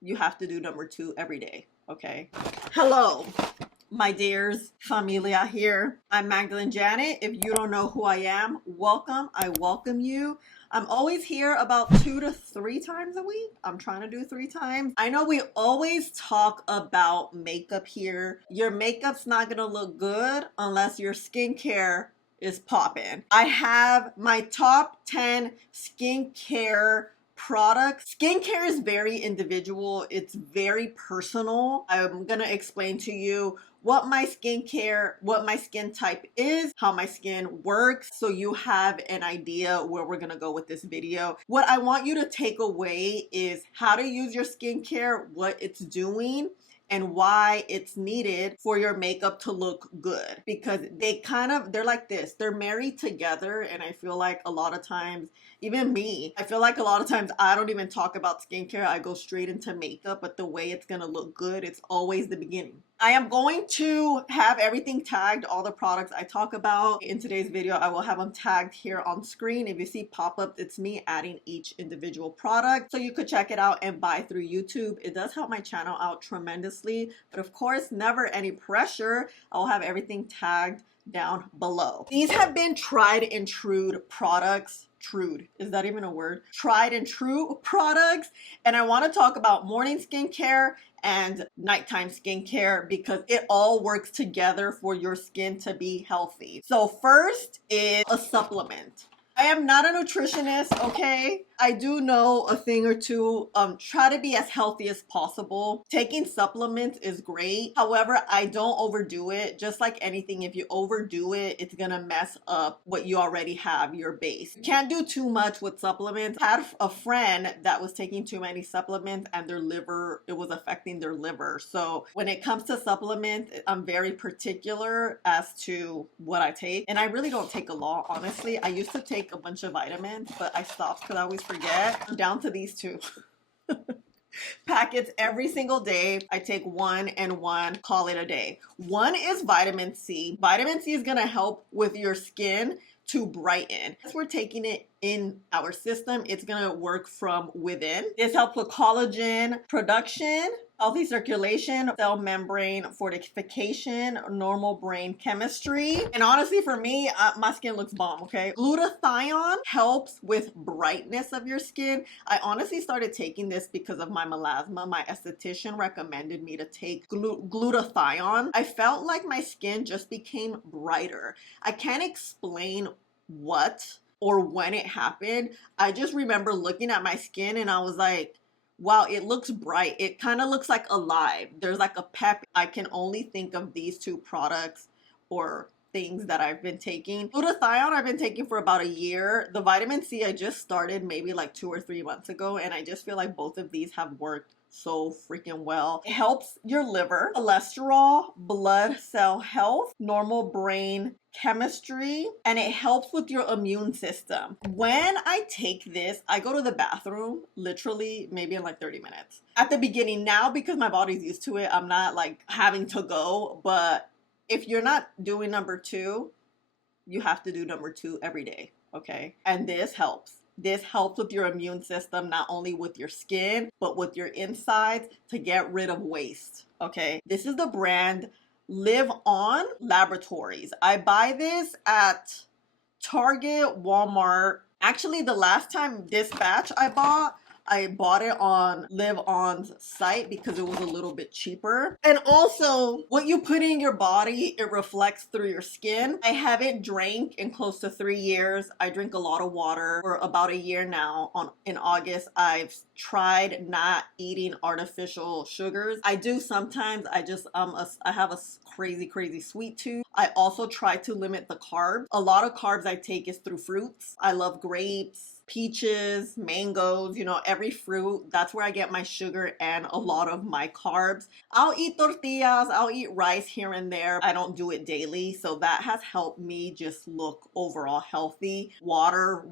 you have to do number 2 every day, okay? Hello, my dears. Familia here. I'm Magdalene Janet. If you don't know who I am, welcome. I welcome you. I'm always here about 2 to 3 times a week. I'm trying to do 3 times. I know we always talk about makeup here. Your makeup's not gonna look good unless your skincare is popping. I have my top 10 skincare products. Skincare is very individual. It's very personal. I'm gonna explain to you what my skin type is, how my skin works, so you have an idea where we're gonna go with this video. What I want you to take away is how to use your skincare, what it's doing, and why it's needed for your makeup to look good. Because they're like this, they're married together. And I feel like a lot of times, even me, I feel like a lot of times I don't even talk about skincare. I go straight into makeup, but the way it's gonna look good, it's always the beginning. I am going to have everything tagged, all the products I talk about in today's video. I will have them tagged here on screen. If you see pop-up, it's me adding each individual product, so you could check it out and buy through YouTube. It does help my channel out tremendously, but of course, never any pressure. I'll have everything tagged down below. These have been tried and true products. Trued, is that even a word? Tried and true products. And I want to talk about morning skincare and nighttime skincare because it all works together for your skin to be healthy. So first is a supplement. I am not a nutritionist, okay? I do know a thing or two. Try to be as healthy as possible. Taking supplements is great. However, I don't overdo it. Just like anything, if you overdo it, it's gonna mess up what you already have, your base. You can't do too much with supplements. I had a friend that was taking too many supplements and their liver, it was affecting their liver. So when it comes to supplements, I'm very particular as to what I take. And I really don't take a lot, honestly. I used to take a bunch of vitamins, but I stopped because I always forget. I'm down to these 2 packets every single day. I take 1 and 1, call it a day. 1 is vitamin C. Vitamin C is gonna help with your skin to brighten. As we're taking it in our system, it's gonna work from within. This helps with collagen production, healthy circulation, cell membrane fortification, normal brain chemistry. And honestly, for me, my skin looks bomb, okay? Glutathione helps with brightness of your skin. I honestly started taking this because of my melasma. My esthetician recommended me to take glutathione. I felt like my skin just became brighter. I can't explain what or when it happened. I just remember looking at my skin and I was like, wow, it looks bright. It kind of looks like alive. There's like a pep. I can only think of these 2 products or things that I've been taking. Glutathione I've been taking for about a year. The vitamin C I just started maybe like 2 or 3 months ago, and I just feel like both of these have worked so freaking well. It helps your liver, cholesterol, blood cell health, normal brain chemistry, and it helps with your immune system. When I take this, I go to the bathroom literally maybe in like 30 minutes. At the beginning, now because my body's used to it, I'm not like having to go, but if you're not doing number 2, you have to do number 2 every day, okay? And this helps. This helps with your immune system, not only with your skin, but with your insides to get rid of waste, okay? This is the brand LivOn Laboratories. I buy this at Target, Walmart. Actually, the last time this batch I bought it on LivOn's site because it was a little bit cheaper. And also, what you put in your body, it reflects through your skin. I haven't drank in close to 3 years. I drink a lot of water for about a year now. In August, I've tried not eating artificial sugars. I do sometimes. I have a crazy sweet tooth. I also try to limit the carbs. A lot of carbs I take is through fruits. I love grapes, peaches, mangoes, you know, every fruit. That's where I get my sugar and a lot of my carbs. I'll eat tortillas, I'll eat rice here and there. I don't do it daily, so that has helped me just look overall healthy. Water,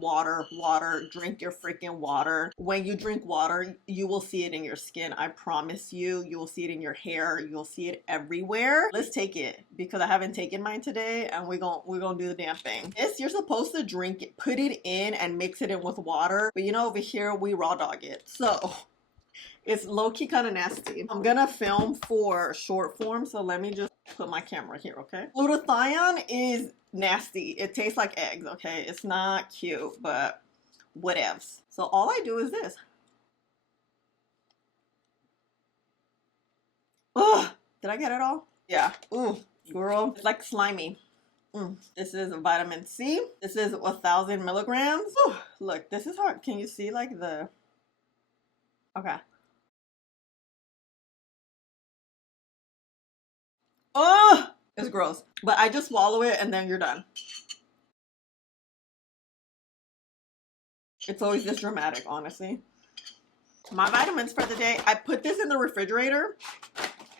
drink your freaking water. When you drink water, you will see it in your skin. I promise you, you will see it in your hair. You'll see it everywhere. Let's take it because I haven't taken mine today, and we're gonna do the damn thing. This, you're supposed to drink it, put it in and mix it in with water, but you know, over here we raw dog it. So It's low-key kind of nasty. I'm gonna film for short form, so let me just put my camera here, okay? Glutathione is nasty. It tastes like eggs, okay? It's not cute, but whatevs. So all I do is this. Ugh, did I get it all? Yeah. Ooh, girl, it's like slimy. This is vitamin C. This is 1,000 milligrams. Ooh, look, this is hard. Can you see like the, okay. Oh, it's gross. But I just swallow it and then you're done. It's always this dramatic, honestly. My vitamins for the day, I put this in the refrigerator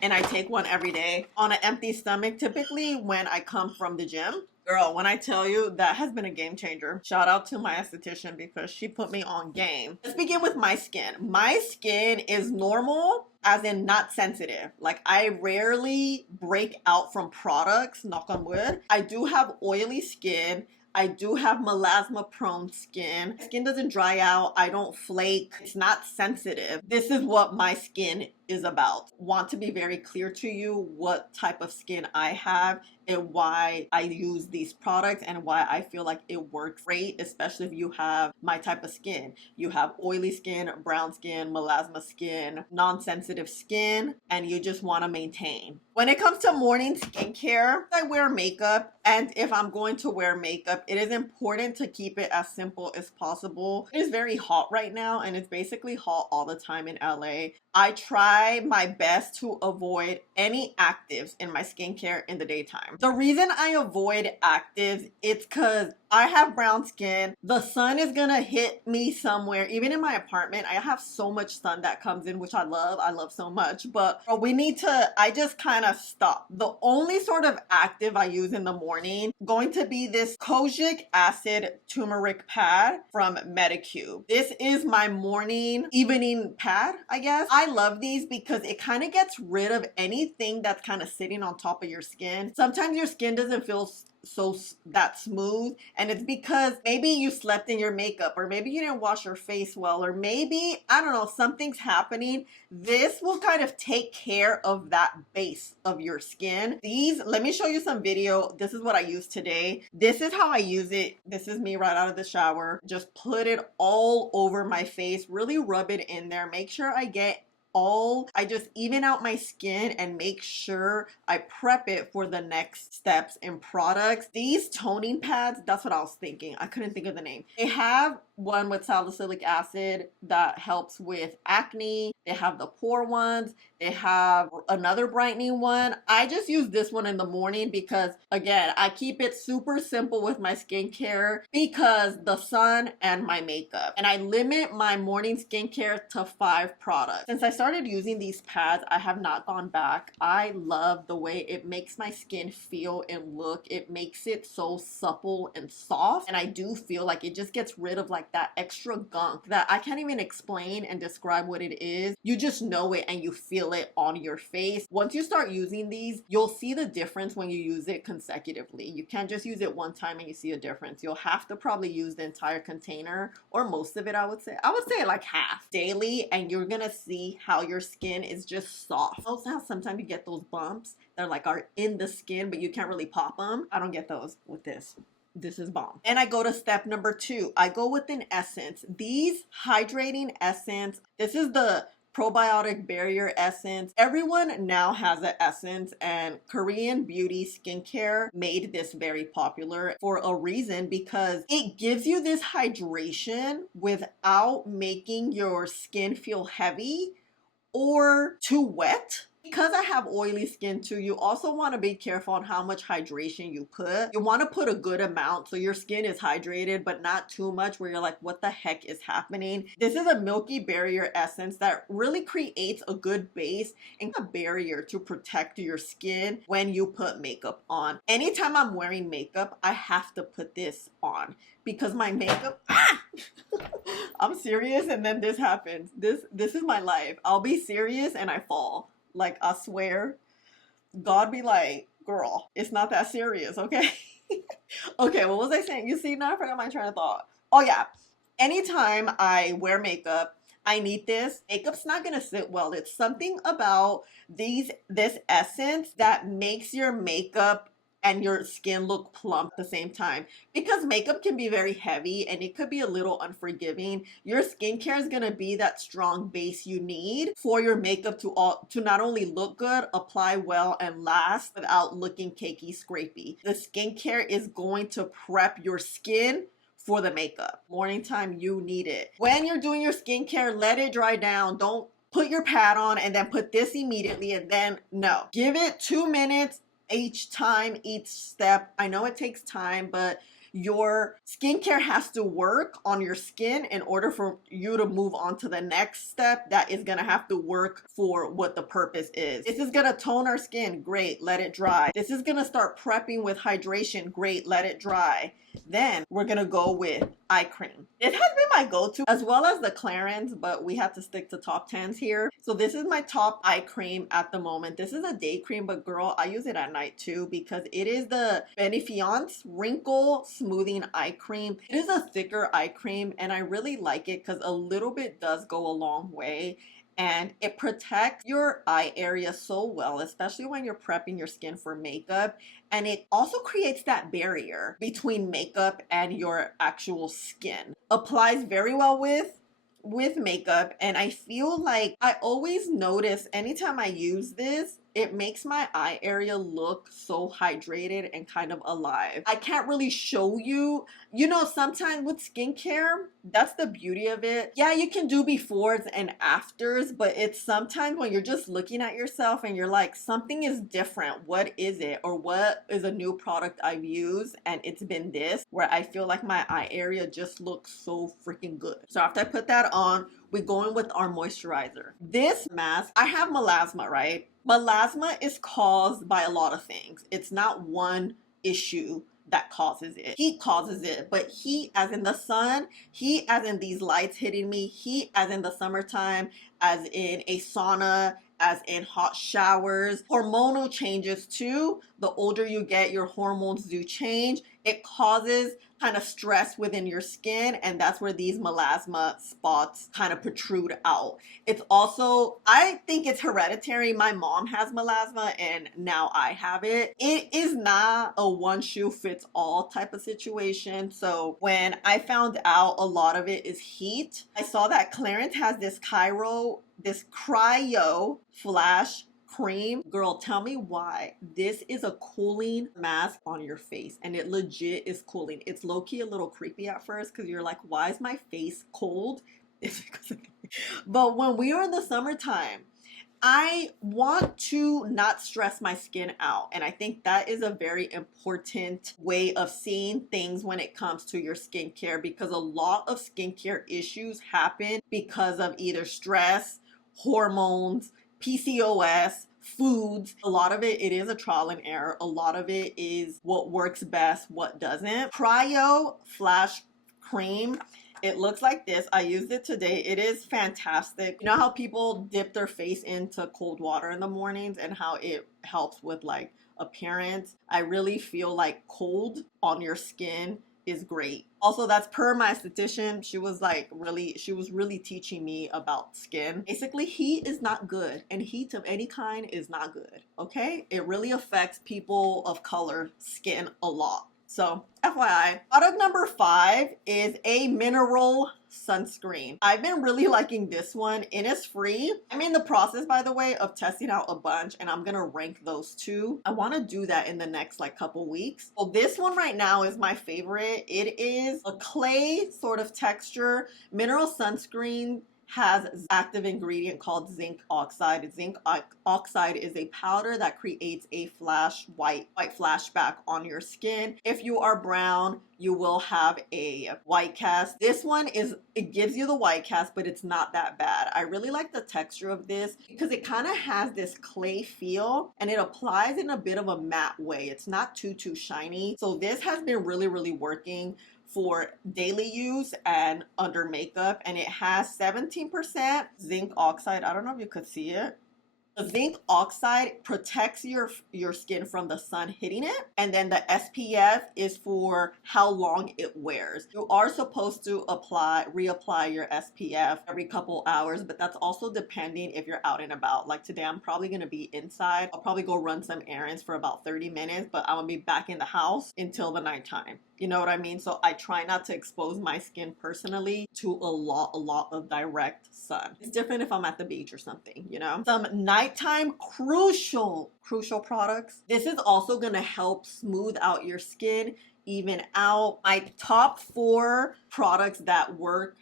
and I take one every day on an empty stomach, typically when I come from the gym. Girl, when I tell you, that has been a game changer. Shout out to my esthetician because she put me on game. Let's begin with my skin. My skin is normal, as in not sensitive. Like, I rarely break out from products, knock on wood. I do have oily skin. I do have melasma prone skin. Skin doesn't dry out. I don't flake. It's not sensitive. This is what my skin is about. Want to be very clear to you what type of skin I have and why I use these products and why I feel like it works great, especially if you have my type of skin. You have oily skin, brown skin, melasma skin, non-sensitive skin, and you just want to maintain. When it comes to morning skincare, I wear makeup, and if I'm going to wear makeup, it is important to keep it as simple as possible. It is very hot right now, and it's basically hot all the time in LA. I try my best to avoid any actives in my skincare in the daytime. The reason I avoid actives, it's because I have brown skin. The sun is gonna hit me somewhere. Even in my apartment, I have so much sun that comes in, which I love so much, but we need to, I just kind of stop. The only sort of active I use in the morning going to be this kojic acid turmeric pad from Medicube. This is my morning evening pad, I guess. I love these because it kind of gets rid of anything that's kind of sitting on top of your skin. Sometimes your skin doesn't feel so that smooth, and it's because maybe you slept in your makeup, or maybe you didn't wash your face well, or maybe, I don't know, something's happening. This will kind of take care of that base of your skin. These, let me show you some video. This is what I use today. This is how I use it. This is me right out of the shower. Just put it all over my face, really rub it in there, make sure I just even out my skin and make sure I prep it for the next steps in products. These toning pads, that's what I was thinking. I couldn't think of the name. They have one with salicylic acid that helps with acne. They have the pore ones. They have another brightening one. I just use this one in the morning because, again, I keep it super simple with my skincare because the sun and my makeup. And I limit my morning skincare to 5 products. Since I started using these pads, I have not gone back. I love the way it makes my skin feel and look. It makes it so supple and soft. And I do feel like it just gets rid of like that extra gunk that I can't even explain and describe what it is. You just know it and you feel it on your face. Once you start using these, you'll see the difference when you use it consecutively. You can't just use it one time and you see a difference. You'll have to probably use the entire container, or most of it, I would say. I would say like half daily, and you're gonna see how your skin is just soft. Also, how sometimes you get those bumps that like are in the skin, but you can't really pop them. I don't get those with this. This is bomb. And I go to step number 2. I go with an essence. These hydrating essence, this is the probiotic barrier essence. Everyone now has an essence, and Korean beauty skincare made this very popular for a reason, because it gives you this hydration without making your skin feel heavy or too wet. Because I have oily skin too, you also want to be careful on how much hydration you put. You want to put a good amount so your skin is hydrated, but not too much where you're like, what the heck is happening? This is a milky barrier essence that really creates a good base and a barrier to protect your skin when you put makeup on. Anytime I'm wearing makeup, I have to put this on because my makeup, I'm serious, and then this happens. This is my life. I'll be serious and I fall. Like, I swear, God be like, girl, it's not that serious, okay? Okay, what was I saying? You see, now I forgot my train of thought. Oh yeah, anytime I wear makeup, I need this. Makeup's not gonna sit well. It's something about this essence that makes your makeup and your skin look plump at the same time, because makeup can be very heavy and it could be a little unforgiving. Your skincare is going to be that strong base you need for your makeup to not only look good, apply well, and last without looking cakey scrapey. The skincare is going to prep your skin for the makeup. Morning time, you need it. When you're doing your skincare, let it dry down. Don't put your pad on and then put this immediately, and then no. Give it 2 minutes each time, each step. I know it takes time, but your skincare has to work on your skin in order for you to move on to the next step that is gonna have to work for what the purpose is. This is gonna tone our skin, great, let it dry. This is gonna start prepping with hydration, great, let it dry. Then we're gonna go with eye cream. It has been my go-to, as well as the Clarins, but we have to stick to top 10s here. So this is my top eye cream at the moment. This is a day cream, but girl, I use it at night too, because it is the Benefiance Wrinkle Smoothing Eye Cream. It is a thicker eye cream, and I really like it because a little bit does go a long way. And it protects your eye area so well, especially when you're prepping your skin for makeup. And it also creates that barrier between makeup and your actual skin. Applies very well with makeup, and I feel like I always notice anytime I use this, it makes my eye area look so hydrated and kind of alive. I can't really show you, sometimes with skincare, that's the beauty of it. Yeah, you can do befores and afters, but it's sometimes when you're just looking at yourself and you're like, something is different. What is it? Or what is a new product I've used and it's been this, where I feel like my eye area just looks so freaking good. So after I put that on, we go in with our moisturizer. This mask, I have melasma, right? Melasma is caused by a lot of things. It's not one issue that causes it. Heat causes it, but heat as in the sun, heat as in these lights hitting me, heat as in the summertime, as in a sauna, as in hot showers. Hormonal changes too. The older you get, your hormones do change. It causes kind of stress within your skin, and that's where these melasma spots kind of protrude out. It's also, I think it's hereditary. My mom has melasma and now I have it. It is not a one shoe fits all type of situation. So when I found out a lot of it is heat, I saw that Clarins has this cryo flash cream. Girl, tell me why. This is a cooling mask on your face, and it legit is cooling. It's low-key a little creepy at first because you're like, why is my face cold? It's because but when we are in the summertime, I want to not stress my skin out. And I think that is a very important way of seeing things when it comes to your skincare, because a lot of skincare issues happen because of either stress, hormones, PCOS, foods. A lot of it is a trial and error. A lot of it is what works best, what doesn't. Cryo Flash Cream. It looks like this. I used it today. It is fantastic. You know how people dip their face into cold water in the mornings and how it helps with like appearance? I really feel like cold on your skin is great. Also, that's per my esthetician. She was really teaching me about skin. Basically, heat is not good, and heat of any kind is not good, okay? It really affects people of color skin a lot. So FYI, product number 5 is a mineral sunscreen. I've been really liking this one. It is free. I'm in the process, by the way, of testing out a bunch, and I'm gonna rank those two. I want to do that in the next couple weeks. Well, this one right now is my favorite. It is a clay sort of texture mineral sunscreen. Has active ingredient called zinc oxide. Zinc oxide is a powder that creates a white flashback on your skin. If you are brown, you will have a white cast. This one it gives you the white cast, but it's not that bad. I really like the texture of this because it kind of has this clay feel, and it applies in a bit of a matte way. It's not too shiny. So this has been really working for daily use and under makeup, and it has 17% zinc oxide. I don't know if you could see it. The zinc oxide protects your skin from the sun hitting it, and then the SPF is for how long it wears. You are supposed to reapply your SPF every couple hours, but that's also depending if you're out and about. Like today, I'm probably gonna be inside. I'll probably go run some errands for about 30 minutes, but I'm gonna be back in the house until the nighttime. You know what I mean? So I try not to expose my skin personally to a lot of direct sun. It's different if I'm at the beach or something, you know? Some nighttime crucial products. This is also gonna help smooth out your skin, even out. My top 4 products that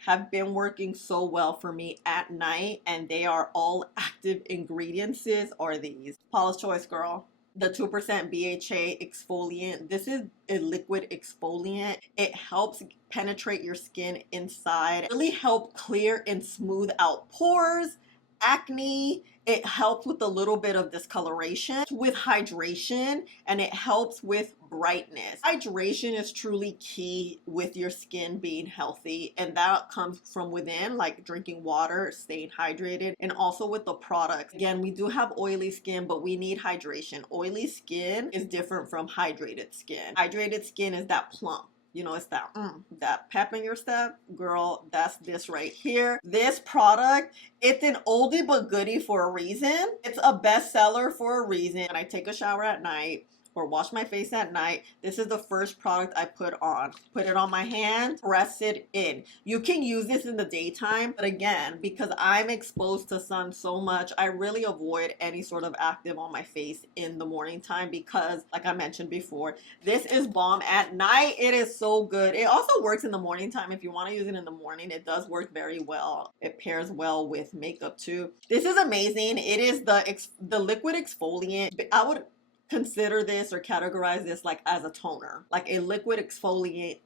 have been working so well for me at night, and they are all active ingredients, are these. Paula's Choice, girl. The 2% BHA exfoliant. This is a liquid exfoliant. It helps penetrate your skin inside, really help clear and smooth out pores, acne. It helps with a little bit of discoloration, with hydration, and it helps with brightness. Hydration is truly key with your skin being healthy, and that comes from within, like drinking water, staying hydrated, and also with the products. Again, we do have oily skin, but we need hydration. Oily skin is different from hydrated skin. Hydrated skin is that plump. You know, it's that pep in your step. Girl, that's this right here. This product, it's an oldie but goodie for a reason. It's a bestseller for a reason. When I take a shower at night or wash my face at night, this is the first product I put on. Put it on my hand, press it in. You can use this in the daytime, but again, because I'm exposed to sun so much, I really avoid any sort of active on my face in the morning time because, like I mentioned before, this is bomb at night. It is so good. It also works in the morning time. If you want to use it in the morning, it does work very well. It pairs well with makeup too. This is amazing. It is the liquid exfoliant. I would consider this or categorize this like as a toner, like a liquid exfoliant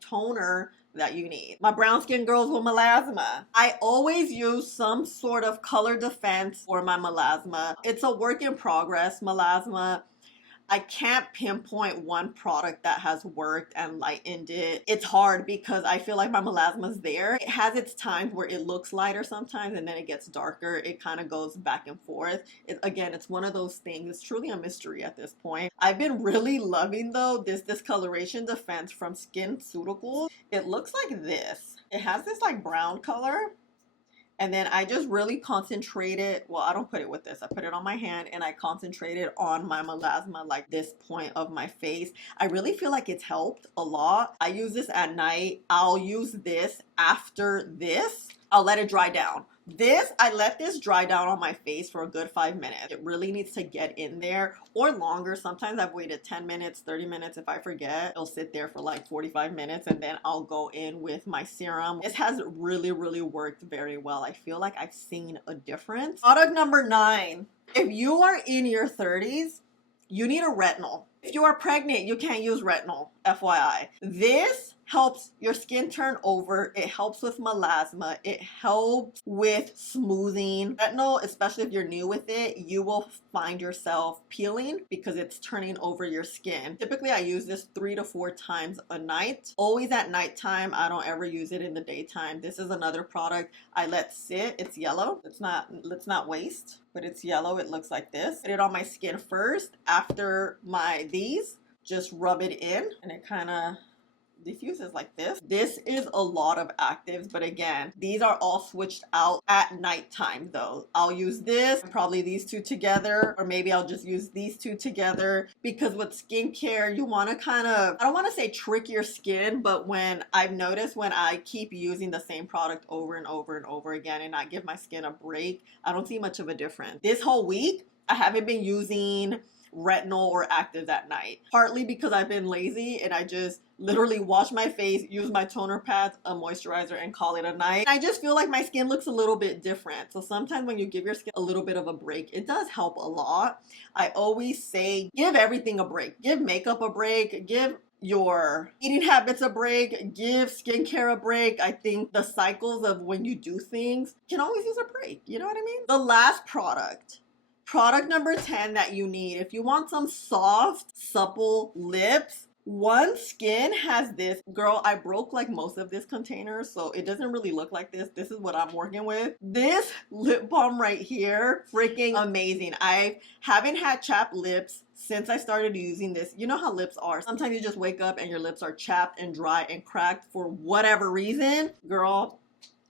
toner that you need. My brown skin girls with melasma, I always use some sort of color defense for my melasma. It's a work in progress, melasma. I can't pinpoint one product that has worked and lightened it. It's hard because I feel like my melasma's there. It has its times where it looks lighter sometimes and then it gets darker. It kind of goes back and forth. Again, it's one of those things. It's truly a mystery at this point. I've been really loving though this discoloration defense from SkinCeuticals. It looks like this. It has this like brown color. And then I just really concentrated, well, I don't put it with this. I put it on my hand and I concentrated on my melasma, like this point of my face. I really feel like it's helped a lot. I use this at night. I'll use this after this. I'll let it dry down. I let this dry down on my face for a good 5 minutes. It really needs to get in there or longer. Sometimes I've waited 10 minutes, 30 minutes. If I forget, it'll sit there for like 45 minutes and then I'll go in with my serum. This has really worked very well. I feel like I've seen a difference. Product number 9. If you are in your 30s, you need a retinol. If you are pregnant, you can't use retinol, FYI. This helps your skin turn over. It helps with melasma. It helps with smoothing. Retinol, especially if you're new with it, you will find yourself peeling because it's turning over your skin. Typically, I use this 3 to 4 times a night. Always at nighttime. I don't ever use it in the daytime. This is another product I let sit. It's yellow. Let's not waste, but it's yellow. It looks like this. Put it on my skin first. After these, just rub it in and it kind of diffuses like this. This is a lot of actives, but again, these are all switched out at nighttime though. I'll use this, probably these two together, or maybe I'll just use these two together because with skincare, you want to kind of, I don't want to say trick your skin, but when I've noticed when I keep using the same product over and over and over again and not give my skin a break, I don't see much of a difference. This whole week, I haven't been using retinol or actives at night, partly because I've been lazy and I just literally wash my face, use my toner pads, a moisturizer, and call it a night. I just feel like my skin looks a little bit different. So sometimes when you give your skin a little bit of a break, it does help a lot. I always say give everything a break. Give makeup a break. Give your eating habits a break. Give skincare a break. I think the cycles of when you do things can always use a break. You know what I mean? The last product number 10 that you need if you want some soft, supple lips, One Skin has this. Girl, I broke like most of this container, so it doesn't really look like this. This is what I'm working with. This lip balm right here, freaking amazing. I haven't had chapped lips since I started using this. You know how lips are. Sometimes you just wake up and your lips are chapped and dry and cracked for whatever reason. Girl,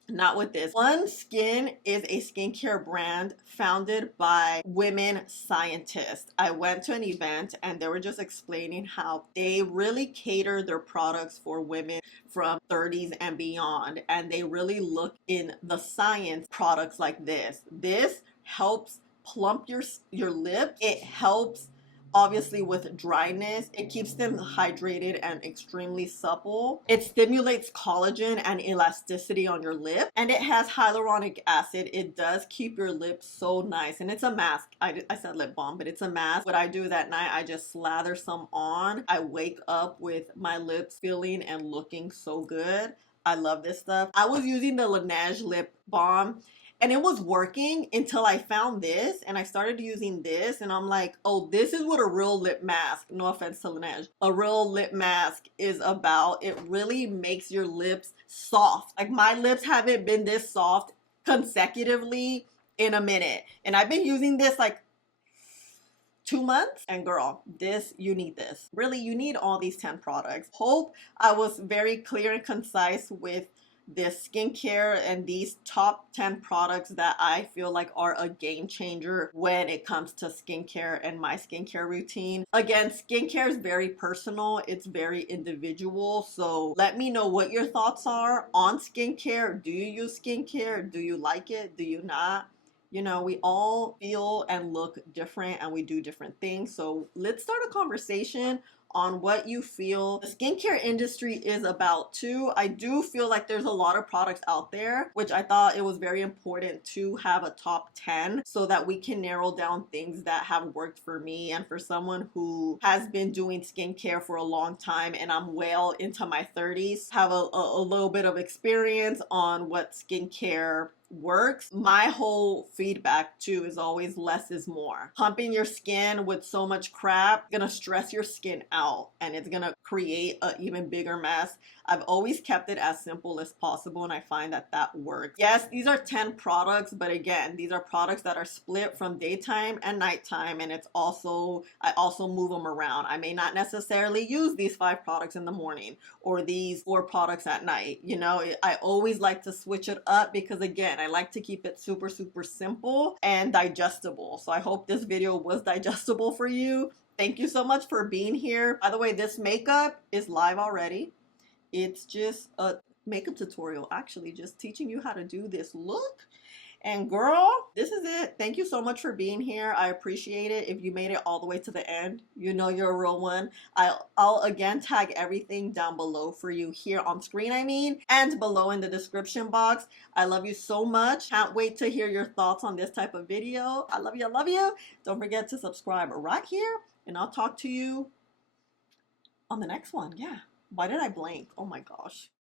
not with this. One Skin is a skincare brand founded by women scientists. I went to an event and they were just explaining how they really cater their products for women from 30s and beyond. And they really look in the science products like this. This helps plump your lips. It helps obviously with dryness. It keeps them hydrated and extremely supple. It stimulates collagen and elasticity on your lip, and it has hyaluronic acid. It does keep your lips so nice, and it's a mask. I said lip balm, but it's a mask. What I do that night, I just slather some on. I wake up with my lips feeling and looking so good. I love this stuff. I was using the Laneige lip balm and it was working until I found this and I started using this and I'm like, oh, this is what a real lip mask, no offense to Laneige, a real lip mask is about. It really makes your lips soft. Like my lips haven't been this soft consecutively in a minute. And I've been using this like 2 months, and girl, you need this. Really, you need all these 10 products. Hope I was very clear and concise with this skincare and these top 10 products that I feel like are a game changer when it comes to skincare and my skincare routine. Again, skincare is very personal. It's very individual. So let me know what your thoughts are on skincare. Do you use skincare? Do you like it? Do you not? You know, we all feel and look different and we do different things. So let's start a conversation on what you feel the skincare industry is about too. I do feel like there's a lot of products out there, which I thought it was very important to have a top 10 so that we can narrow down things that have worked for me. And for someone who has been doing skincare for a long time and I'm well into my 30s, have a little bit of experience on what skincare works. My whole feedback too is always less is more. Pumping your skin with so much crap gonna stress your skin out and it's gonna create an even bigger mess. I've always kept it as simple as possible and I find that that works. Yes, these are 10 products, but again, these are products that are split from daytime and nighttime, and it's also, I also move them around. I may not necessarily use these 5 products in the morning or these 4 products at night. You know, I always like to switch it up because again, I like to keep it super simple and digestible. So I hope this video was digestible for you. Thank you so much for being here. By the way, this makeup is live already. It's just a makeup tutorial, actually, just teaching you how to do this look. And girl, this is it. Thank you so much for being here. I appreciate it. If you made it all the way to the end, you know you're a real one. I'll again tag everything down below for you here on screen, and below in the description box. I love you so much. Can't wait to hear your thoughts on this type of video. I love you. I love you. Don't forget to subscribe right here, and I'll talk to you on the next one. Yeah. Why did I blank? Oh my gosh.